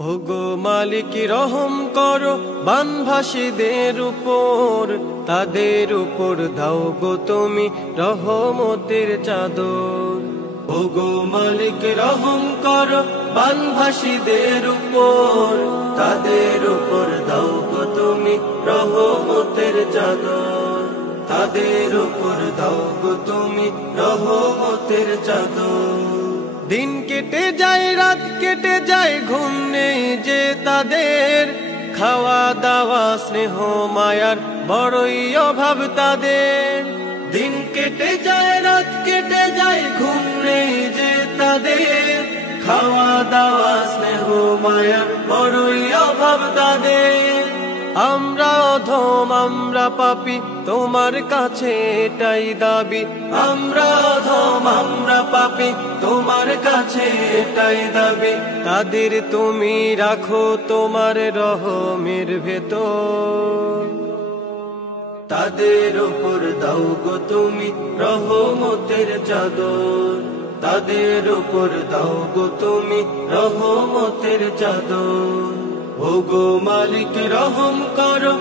ওগো মালিক রহম করো বানভাসীদের উপর, তাদের উপর দাও গো তুমি রহমতের চাদর। ওগো মালিক রহম করো বানভাসীদের উপর, তাদের উপর দাও গো তুমি রহমতের চাদর। তাদের উপর দাও গো তুমি রহমতের চাদর। দিন কেটে যায় রাত কেটে যায় ঘুম নেই যে তাদের, খাওয়া দাওয়া স্নেহ মায়ার বড়ই অভাব তাদের। দিন কেটে যায় রাত কেটে যায় ঘুম নেই যে তাদের, খাওয়া দাওয়া স্নেহ মায়ার বড়ই অভাব তাদের। আমরা অধম আমরা পাপী তোমার কাছে এটাই দাবি, আমরা অধম আমরা পাপী তোমার কাছে এটাই দাবি। তাদের তুমি রাখো তোমার রহমের ভেতর, তাদের উপর দাও গো তুমি রহমতের চাদর। তাদের উপর দাও গো তুমি রহমতের চাদর। ওগো মালিক রহম করো